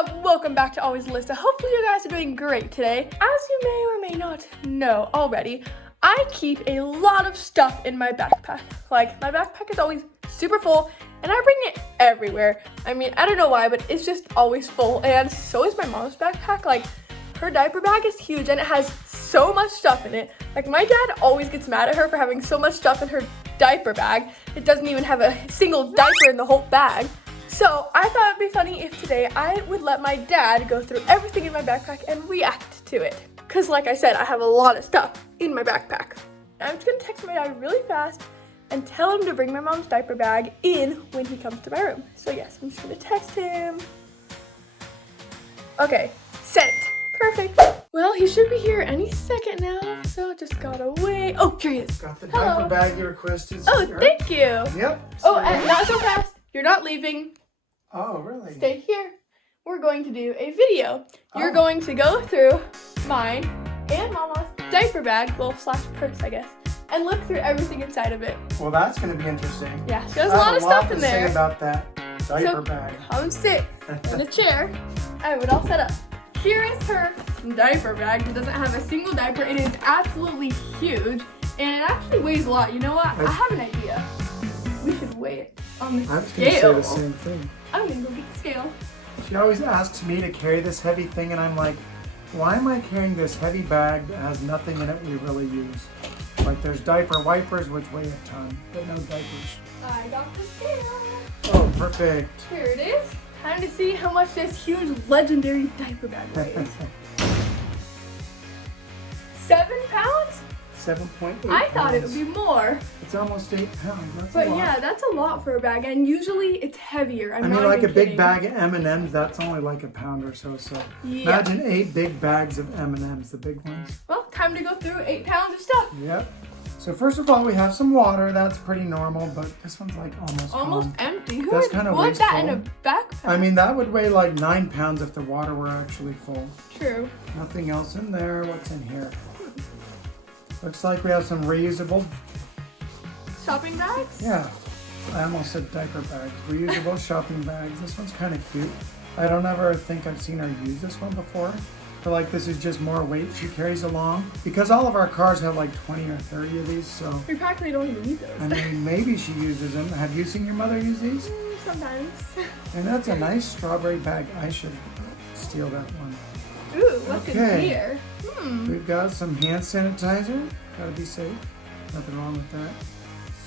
up? Welcome back to Always Alyssa. Hopefully you guys are doing great today. As you may or may not know already, I keep a lot of stuff in my backpack. Like, my backpack is always super full and I bring it everywhere. I mean, I don't know why, but it's just always full. And so is my mom's backpack. Like, her diaper bag is huge and it has so much stuff in it. Like, my dad always gets mad at her for having so much stuff in her diaper bag. It doesn't even have a single diaper in the whole bag. So I thought it'd be funny if today I would let my dad go through everything in my backpack and react to it. Cause like I said, I have a lot of stuff in my backpack. I'm just gonna text my dad really fast and tell him to bring my mom's diaper bag in when he comes to my room. So yes, I'm just gonna text him. Okay, sent. Perfect. Well, he should be here any second now, so just gotta wait. Oh, here he is. Got the Hello. diaper bag you requested. Oh, thank you. Yep. Oh, and not so fast. You're not leaving. Oh, really? Stay here. We're going to do a video. You're Oh. going to go through mine and Mama's diaper bag, well, slash purse, I guess, and look through everything inside of it. Well, that's going to be interesting. Yeah, there's a lot of stuff in there. Say about that diaper So, bag. come sit in a chair. I have it all set up. Here is her diaper bag. It doesn't have a single diaper. It is absolutely huge, and it actually weighs a lot. You know what? I have an idea. We should weigh it on the I was going to say scale. the same thing. I'm gonna go get the scale. She always asks me to carry this heavy thing, and I'm like, why am I carrying this heavy bag that has nothing in it we really use? Like, there's diaper wipers, which weigh a ton, but no diapers. I got the scale. Oh, perfect. Here it is. Time to see how much this huge legendary diaper bag weighs. 7 pounds? 7.8 I thought it would pounds. be more. It's almost 8 pounds. That's But a lot. yeah, that's a lot for a bag, and usually it's heavier. I mean, like a big bag of M&Ms, that's only like a pound or so. So Yeah. imagine 8 big bags of M&Ms, the big ones. Well, time to go through 8 pounds of stuff. Yep. So first of all, we have some water. That's pretty normal, but this one's like almost Almost gone. empty. Who That's would kinda put that in a wasteful. backpack? I mean, that would weigh like 9 pounds if the water were actually full. True. Nothing else in there. What's in here? Looks like we have some reusable. Shopping bags? Yeah. I almost said diaper bags. Reusable shopping bags. This one's kind of cute. I don't ever think I've seen her use this one before. But like this is just more weight she carries along. Because all of our cars have like 20 or 30 of these, so. We practically don't even need those. I mean, maybe she uses them. Have you seen your mother use these? Sometimes. And that's a nice strawberry bag. I should steal that one. Ooh, what's in Okay. here? We've got some hand sanitizer. Gotta be safe. Nothing wrong with that.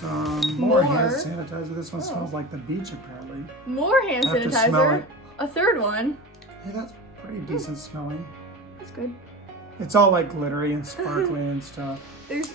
Some more hand More? sanitizer. This one smells like the beach, apparently. More hand I have to smell sanitizer. it. A third one. Hey, that's pretty decent smelling. That's good. It's all like glittery and sparkly and stuff. There's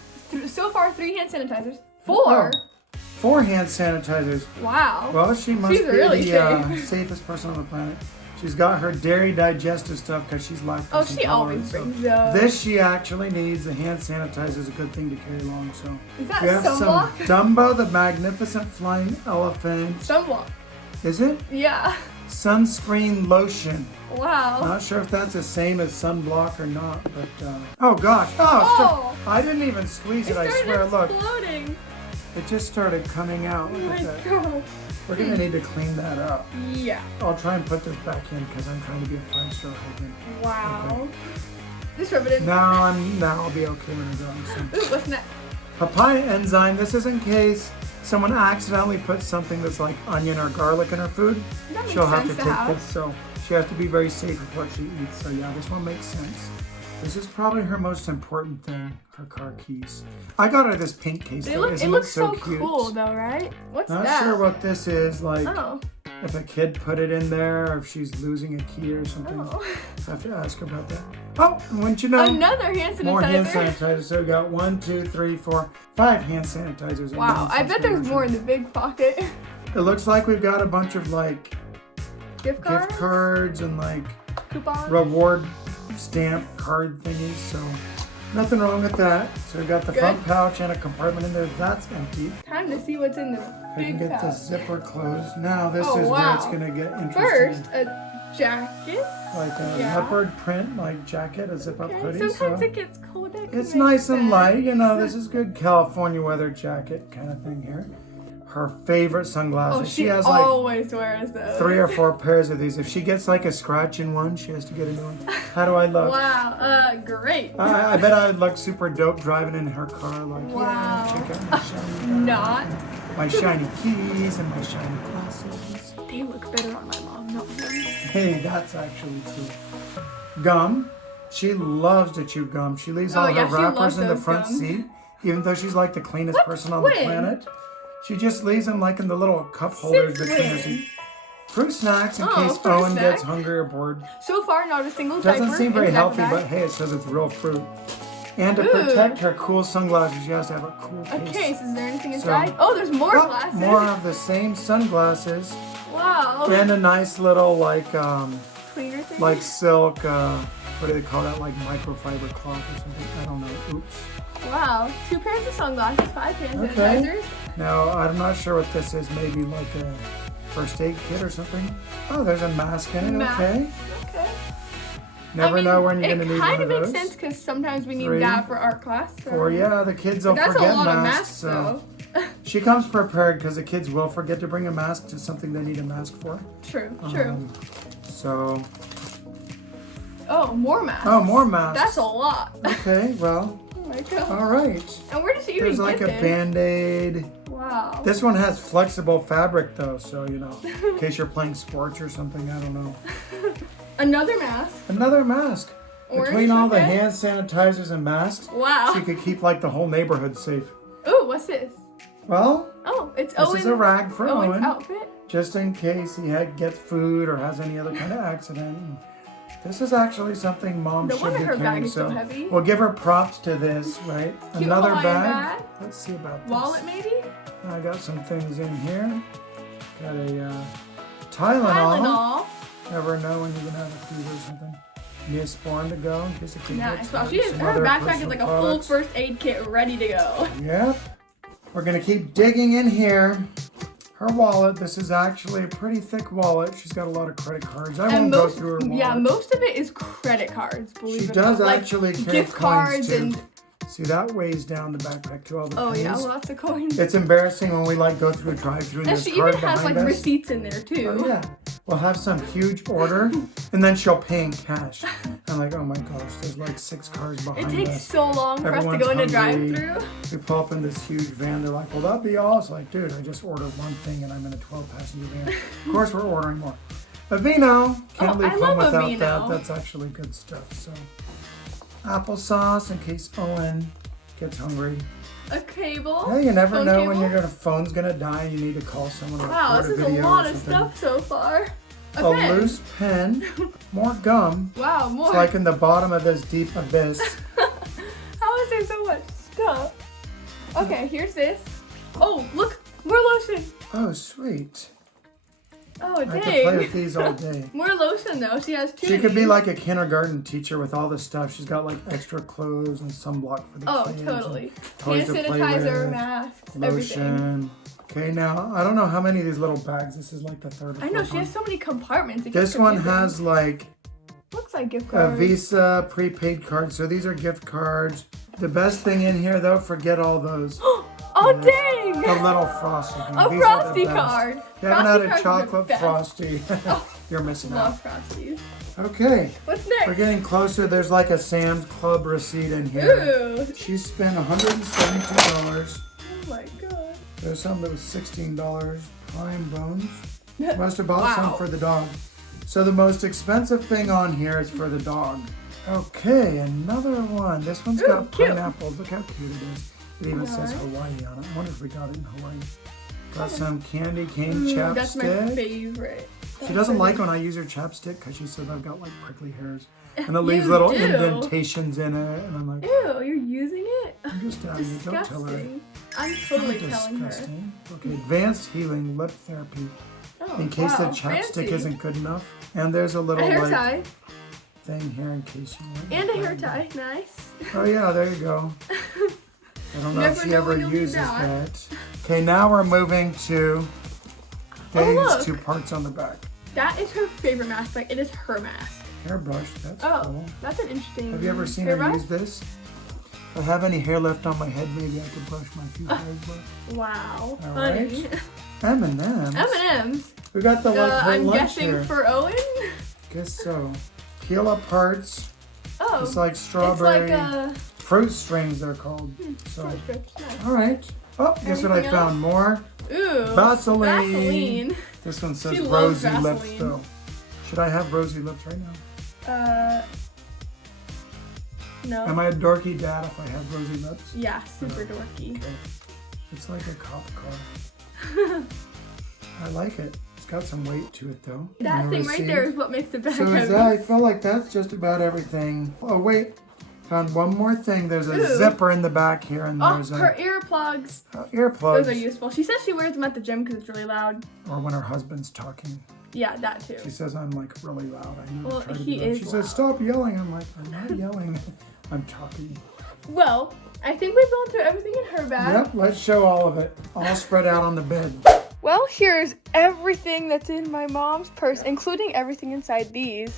so far 3 hand sanitizers. 4. Oh, 4 hand sanitizers. Wow. Well, she must She's be really the safest person on the planet. She's got her dairy digestive stuff because she's lactose Oh, she intolerant, always so brings those. this she actually needs. The hand sanitizer is a good thing to carry along. So Is that we have sunblock? some Dumbo, the magnificent flying elephant. Sunblock. Is it? Yeah. Sunscreen lotion. Wow. Not sure if that's the same as sunblock or not, but oh gosh! Oh! I didn't even squeeze it. I started swear. Look, exploding. it just started coming out. Oh Look my at that. god. We're gonna need to clean that up. Yeah. I'll try and put this back in because I'm trying to be a 5-star husband. Wow. Just rub it in. Now I'll be okay when I'm done. So. Ooh, what's next? Papaya enzyme. This is in case someone accidentally puts something that's like onion or garlic in her food. That makes She'll have to sense take have. this. So she has to be very safe with what she eats. So yeah, this one makes sense. This is probably her most important thing, her car keys. I got her this pink case. It, though. it Isn't looks so so cute? cool though, right? What's Not that? sure what this is. Like Oh. if a kid put it in there, or if she's losing a key or something. Oh. I have to ask her about that. Oh, and wouldn't you know? Another hand sanitizer. More hand sanitizer. So we got 1, 2, 3, 4, 5 hand sanitizers. and Wow, one I bet there's sunscreen more in lotion. the big pocket. It looks like we've got a bunch of like Gift cards? gift cards and like Coupons? reward stamp card thingies. So nothing wrong with that. So we got the front pouch and a compartment in there. That's empty. Time to see what's in the We can big get the pouch. zipper closed. Now this Oh, is where it's wow. gonna get interesting. First, a jacket. Like a Yeah. leopard print like jacket, a zip up Okay, hoodie. sometimes So it gets cold. That it's can make nice and sense. light, you know, this is good California weather jacket kind of thing here. her favorite sunglasses. Oh, she has always wears those. 3 or 4 pairs of these. If she gets like a scratch in one, she has to get a new one. How do I look? Wow, great. I bet I'd look super dope driving in her car. Like, Wow. yeah, check out my shiny Not. my shiny keys and my shiny glasses. They look better on my mom, not him. Hey, that's actually true. Gum. She loves to chew gum. She leaves all yeah, her she wrappers loves in the those front gums. seat, even though she's like the cleanest person on When? the planet. She just leaves them like in the little cup holders Since between her when? seat. Fruit snacks in Oh, case fruit Owen gets snacks. hungry or bored. So far, not a single diaper. Doesn't seem very in the healthy, diaper but bag. hey, it says it's real fruit. And to Ooh. protect her cool sunglasses, she has to have a cool case. Okay, so is there anything So- inside? Oh, there's more Oh, glasses. more of the same sunglasses Wow. and a nice little like Cleaner thing. silk. What do they call that? Like microfiber cloth or something? I don't know. Oops. Wow. 2 pairs of sunglasses, 5 hand Okay. sanitizers. Now I'm not sure what this is. Maybe like a first aid kit or something. Oh, there's a mask in it. Mask. Okay. Okay. Never know when you're gonna need It one kind of of makes those. sense because sometimes we need 3, that for art class. So. Or yeah, the kids will But that's forget a lot of masks. masks, So though. she comes prepared because the kids will forget to bring a mask to something they need a mask for. True. True. So. Oh, more masks. Oh, more masks. That's a lot. Okay, well, Oh my god. all right. And where does it even There's like get a this? Band-Aid. Wow. This one has flexible fabric though, so you know, in case you're playing sports or something, I don't know. Another mask. Another mask. Orange, Between all the okay. hand sanitizers and masks, Wow. she could keep like the whole neighborhood safe. Ooh, what's this? Well, Oh, it's this Owen's, is a rag for Owen's Owen, outfit. just in case he gets food or has any other kind of accident. This is actually something Mom No should wonder be her bag carrying, is so heavy. we'll give her props to this, right? Cute Another Hawaiian bag. bag. Let's see about this. Wallet maybe? I got some things in here. Got a Tylenol. Tylenol. Never know when you're gonna have a fever or something. Neosporin to go in case it can Nice. get Wow, hurt. she is, Some her other backpack is personal like a full products. first aid kit ready to go. Yep. We're gonna keep digging in here. Her wallet. This is actually a pretty thick wallet. She's got a lot of credit cards. I won't go through her wallet. Yeah, most of it is credit cards, believe She it or does not. Like, actually carry gift coins cards too. and See, that weighs down the backpack to all the oh yeah, pennies. lots of coins. It's embarrassing when we like go through a drive-through and And there's she card even has like behind us. receipts in there too. Oh, yeah. We'll have some huge order and then she'll pay in cash. I'm like, oh my gosh, there's like 6 cars behind It takes us. so long for us to go in a Everyone's hungry. drive-through. We pull up in this huge van. They're like, well, that'd be all. It's like, dude, I just ordered one thing and I'm in a 12-passenger van. Of course, we're ordering more. Aveeno. Can't Oh, leave I home love without Aveeno. that. That's actually good stuff. So, applesauce in case Owen gets hungry. A cable. Hey, you never phone know cable. when your phone's gonna die and you need to call someone or Wow, record this is a a video lot or of something. stuff so far. A Okay. loose pen, more gum. Wow, more. It's like in the bottom of this deep abyss. How is there so much stuff? Okay, here's this. Oh, look, more lotion. Oh, sweet. Oh, I could dang. play with these all day. More lotion though. She has 2. She of could be these. like a kindergarten teacher with all this stuff. She's got like extra clothes and sunblock for the Oh, kids. and totally. toys Hand to play sanitizer, with, masks, everything. lotion. Okay, now I don't know how many of these little bags. This is like the third or I know fourth she has one. so many compartments. It This gets one confusing. has like looks like gift a cards. Visa prepaid card. So these are gift cards. The best thing in here though, forget all those. Oh Yes. dang! A little frosty. A These are the frosty best. card. You haven't Frosty had a cards are the chocolate best. frosty. You're missing out. Love frosties. Okay, What's we're next? getting closer. There's like a Sam's Club receipt in here. Ooh. She spent $172. Oh my god. There's some that was $16. Prime bones. Must have bought Wow. some for the dog. So the most expensive thing on here is for the dog. Okay, another one. This one's Ooh, got cute. pineapples. Look how cute it is. It even says Nice. Hawaii on it. I wonder if we got it in Hawaii. Got some candy cane Ooh, chapstick. that's my favorite. She doesn't like when I use her chapstick because she says I've got like prickly hairs. And it leaves You little do. indentations in it. And I'm like, Ew, you're using it? I'm just telling you, don't tell her. Disgusting. I'm It's totally not telling her. disgusting. Okay, advanced healing lip therapy. Oh, In case the wow, chapstick fancy. isn't good enough. And there's a A little hair like tie thing here in case you want. and a hair tie. Nice. Oh yeah, there you go. I don't know if Never she know ever when you'll need uses that. that. Okay, now we're moving to Oh, these look. 2 parts on the back. That is her favorite mask. Like, it is her mask. Hairbrush, that's Oh, cool. that's an interesting. Have you ever seen hair her brush? use this? If I have any hair left on my head, maybe I could brush my few hairs left. Wow. All Honey. right. M&M's. M&M's. We got the I'm lunch guessing here. for Owen? Guess so. Peel up hearts. Oh. It's like strawberry. It's like a... Fruit strings they're called. So. Nice. All right. Oh, guess what I Anything found? else? More. Ooh. Vaseline. This one says She loves rosy lips Vaseline. though. Should I have rosy lips right now? No. Am I a dorky dad if I have rosy lips? Yeah, super dorky. Okay. It's like a cop car. I like it. It's got some weight to it though. That And a thing right receipt. there is what makes the bag So heavy. is that, I feel like that's just about everything. Oh wait, found one more thing. There's a Ooh. zipper in the back here, and Oh, there's her earplugs. earplugs. Those are useful. She says she wears them at the gym because it's really loud. Or when her husband's talking. Yeah, that too. She says I'm like really loud. I know. Well, try to he be loud. is She loud. says stop yelling. I'm like, I'm not yelling. I'm talking. Well, I think we've gone through everything in her bag. Yep, let's show all of it. All spread out on the bed. Well, here's everything that's in my mom's purse, including everything inside these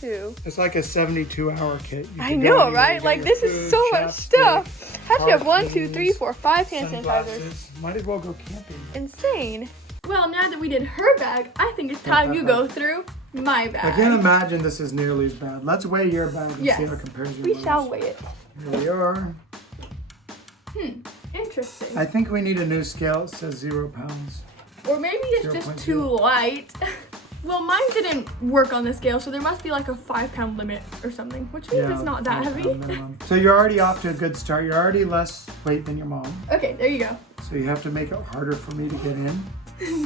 too. It's like a 72-hour kit. You I can go know, anywhere, right? get like your this food, is so much chapstick, stuff. How do you have car 1, 2, 3, keys, 4, 5 hand sanitizers? sunglasses. Might as well go camping. Insane. Well, now that we did her bag, I think it's time you go through my bag. I can't imagine this is nearly as bad. Let's weigh your bag and Yes, see how it compares to we yours. shall weigh it. Here we are. Interesting. I think we need a new scale. It says 0 pounds. Or maybe it's just 0.0. too light. Well, mine didn't work on the scale, so there must be like a 5-pound limit or something, which means it's not that 5 heavy. pound minimum. So you're already off to a good start. You're already less weight than your mom. Okay, there you go. So you have to make it harder for me to get in.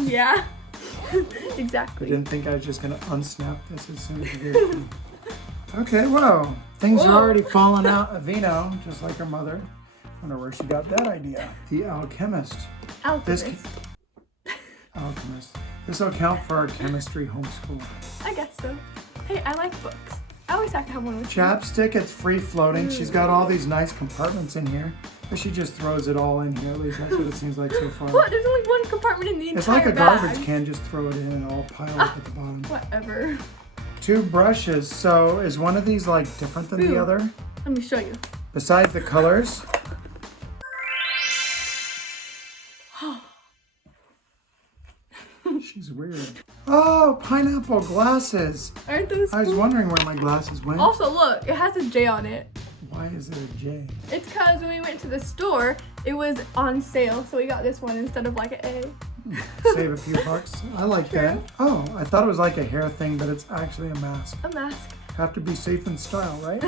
Yeah. I Exactly. didn't think I was just gonna unsnap this as soon as you get in. Okay, whoa. Things are Whoa. already falling out of Vino, just like her mother. Wonder where she got that idea. The alchemist. Alchemist. Alchemist. This will count for our chemistry homeschool. I guess so. Hey, I like books. I always have to have one with me. Chapstick, it's free floating. She's got all these nice compartments in here. But she just throws it all in here. At least that's what it seems like so far. What? There's only one compartment in the entire It's like a bag. garbage can, just throw it in and all piled up at the bottom. Whatever. 2 brushes. So is one of these like different than the Ooh. other? Let me show you. Besides the colors? She's weird. Oh, pineapple glasses. Aren't those I was cool? wondering where my glasses went. Also, look, it has a J on it. Why is there a J? It's because when we went to the store, it was on sale, so we got this one instead of like an A. Save a few bucks. I like that. Oh, I thought it was like a hair thing, but it's actually a mask. A mask. Have to be safe in style, right?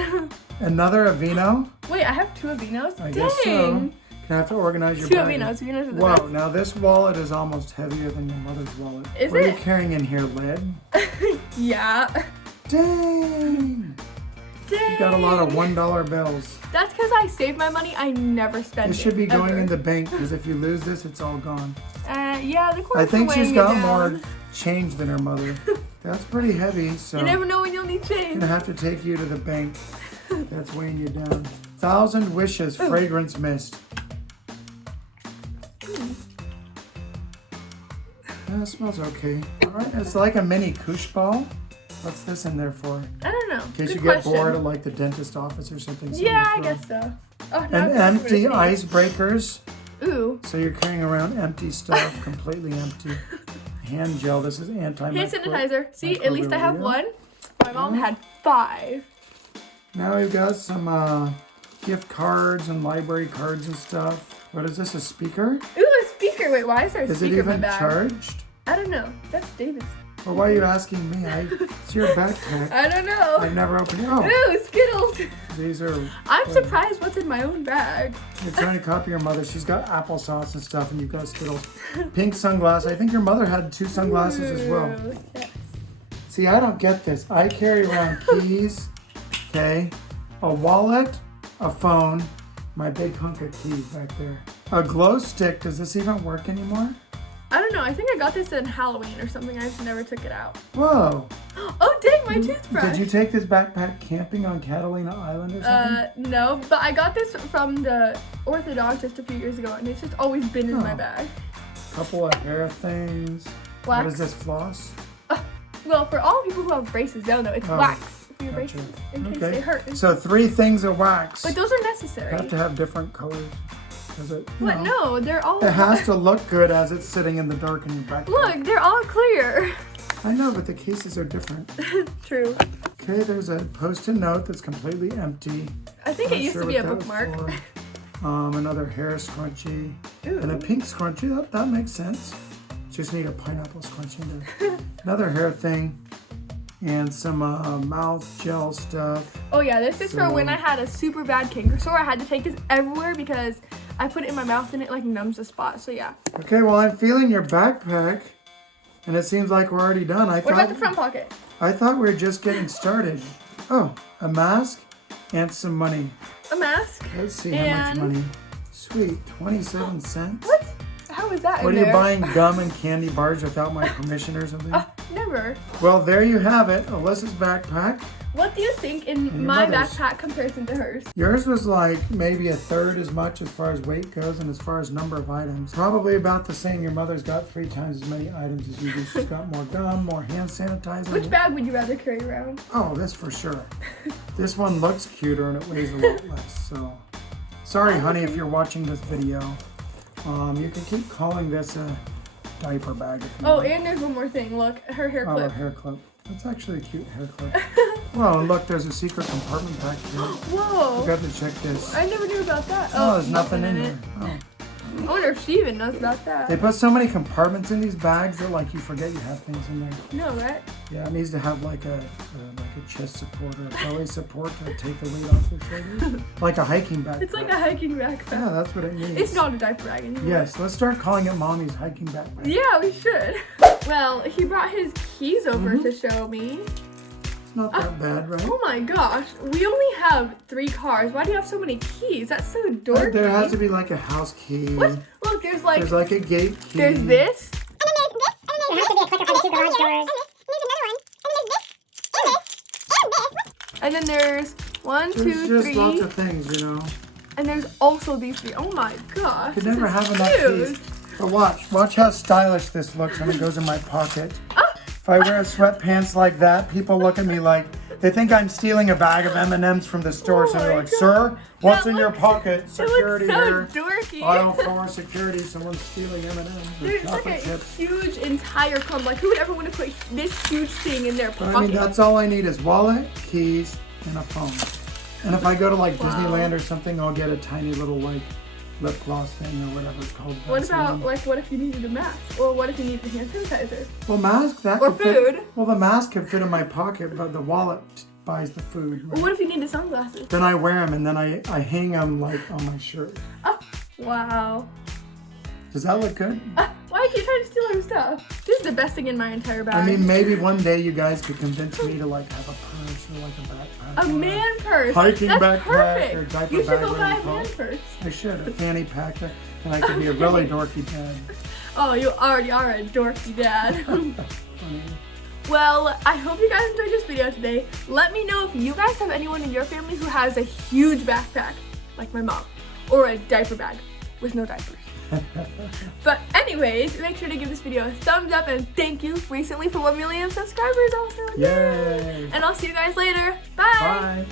Another Aveeno? Wait, I have 2 Aveenos? I Dang! guess so. You have to organize your 2 bag. Aveenos. Aveenos are the Wow, now this wallet is almost heavier than your mother's wallet. Is what are you it? carrying in here, lead? best. Yeah. Dang! Dang. You got a lot of $1 bills. That's because I save my money. I never spend it. This should be going ever. in the bank because if you lose this, it's all gone. Yeah, the I cords think are she's weighing got me down. more change than her mother. That's pretty heavy, so You never I'm know when you'll need change. gonna have to take you to the bank. That's weighing you down. 1,000 Wishes fragrance mist. Yeah, it smells okay. All right, it's like a mini koosh ball. What's this in there for? I don't know. In case Good you question. get bored at like the dentist office or something. Yeah, I something to guess so. Oh, throw. now And it's empty for me. icebreakers. Ooh. So you're carrying around empty stuff, completely empty. Hand gel. This is Hand antimicrobial. sanitizer. See, at least I have microbial. one. My mom had 5. Now we've got some gift cards and library cards and stuff. What is this? A speaker? Ooh, a speaker. Wait, why is there a Is it speaker in my even bag? charged? I don't know. That's David's. Or why are you asking me? It's your backpack. I don't know. I've never opened it. Oh, Ooh, Skittles. these are. I'm surprised what's in my own bag. You're trying to copy your mother. She's got applesauce and stuff, and you've got Skittles. Pink sunglasses. I think your mother had 2 sunglasses as well. Ooh, yes. See, I don't get this. I carry around keys, okay, a wallet, a phone, my big hunk of keys back there. A glow stick. Does this even work anymore? I don't know. I think I got this in Halloween or something. I just never took it out. Whoa. Oh, dang, my toothbrush. Did you take this backpack camping on Catalina Island or something? No, but I got this from the orthodontist a few years ago, and it's just always been in my Oh. bag. Couple of hair things. Wax. What is this, floss? Well, for all people who have braces, they'll know it's Oh. wax for your Gotcha. braces in case Okay. they hurt. So 3 things of wax. But those are necessary. Have to have different colors. Does it? You What? know, No, they're all. It has to look good as it's sitting in the dark in your backpack. Look, they're all clear. I know, but the cases are different. True. Okay, there's a post-it note that's completely empty. I think it used to be a bookmark. Another hair scrunchie. Ooh. And a pink scrunchie. That makes sense. Just need a pineapple scrunchie in there. Another hair thing. And some mouth gel stuff. Oh yeah, this is for when I had a super bad canker sore. I had to take this everywhere because I put it in my mouth and it like numbs the spot. So yeah. Okay, well I'm feeling your backpack, and it seems like we're already done. What about the front pocket? I thought we were just getting started. Oh, a mask and some money. A mask. Let's see how much money. Sweet, 27 cents. What? How is that What in are there? you buying gum and candy bars without my permission or something? Never. Well, there you have it, Alyssa's backpack. What do you think in your my mother's. backpack comparison to hers? Yours was like maybe a third as much as far as weight goes and as far as number of items. Probably about the same. Your mother's got 3 times as many items as you do. She's got more gum, more hand sanitizer. Which bag would you rather carry around? Oh, this for sure. This one looks cuter and it weighs a lot less. So, sorry, honey, if you're watching this video. You can keep calling this a diaper bag if you Oh, want. and there's one more thing. Look, her hair Oh, clip. a hair clip. That's actually a cute hair clip. Well, look, there's a secret compartment back here. Whoa. Forgot to check this. I never knew about that. Oh, there's nothing in there. Oh. I wonder if she even knows about that. They put so many compartments in these bags that like you forget you have things in there. No, right? Yeah, it needs to have like a chest support or a belly support to take the weight off your shoulders. Like a hiking backpack. It's like a hiking backpack. Yeah, that's what it needs. It's not a diaper bag anymore. Yes, let's start calling it Mommy's hiking backpack. Yeah, we should. Well, he brought his keys over to show me. It's not that bad, right? Oh my gosh, we only have 3 cars. Why do you have so many keys? That's so dorky. There has to be like a house key. What? Look, there's like a gate key. there's this. There has to be a clicker for the 2 garage doors. And then there's 1, 2, There's just 3. lots of things, you know. And there's also these 3. Oh my gosh. Could this never is have enough huge. keys. But watch how stylish this looks when it goes in my pocket. If I wear sweatpants like that, people look at me like they think I'm stealing a bag of M&Ms from the store. Oh So they're my like, God. "Sir, what's That in your looks- pocket? Security it looks so here. dorky. Aisle 4 security. Someone's stealing M&Ms or There's like chocolate a chips." huge entire clump. Like, who would ever want to put this huge thing in their But pocket? I mean, that's all I need is wallet, keys, and a phone. And if I go to like Wow. Disneyland or something, I'll get a tiny little like lip gloss thing or whatever it's called. What Vaseline. about, like, what if you needed a mask? Or what if you needed hand sanitizer? Well, mask that Or could fit. food. Well, the mask could fit in my pocket, but the wallet buys the food. Or Right? what if you needed sunglasses? Then I wear them and then I hang them like on my shirt. Oh, wow. Does that look good? Why are you trying to steal our stuff? This is the best thing in my entire bag. I mean, maybe one day you guys could convince me to like have a purse or like a backpack. a man purse. Hiking That's backpack perfect. or diaper You should bag, go whatever buy you a call man it. purse. I should, a fanny pack, and I could be a really dorky dad. Oh, you already are a dorky dad. Funny. Well, I hope you guys enjoyed this video today. Let me know if you guys have anyone in your family who has a huge backpack, like my mom, or a diaper bag with no diapers. But anyways, make sure to give this video a thumbs up and thank you recently for 1 million subscribers also. Yay! And I'll see you guys later. Bye! Bye.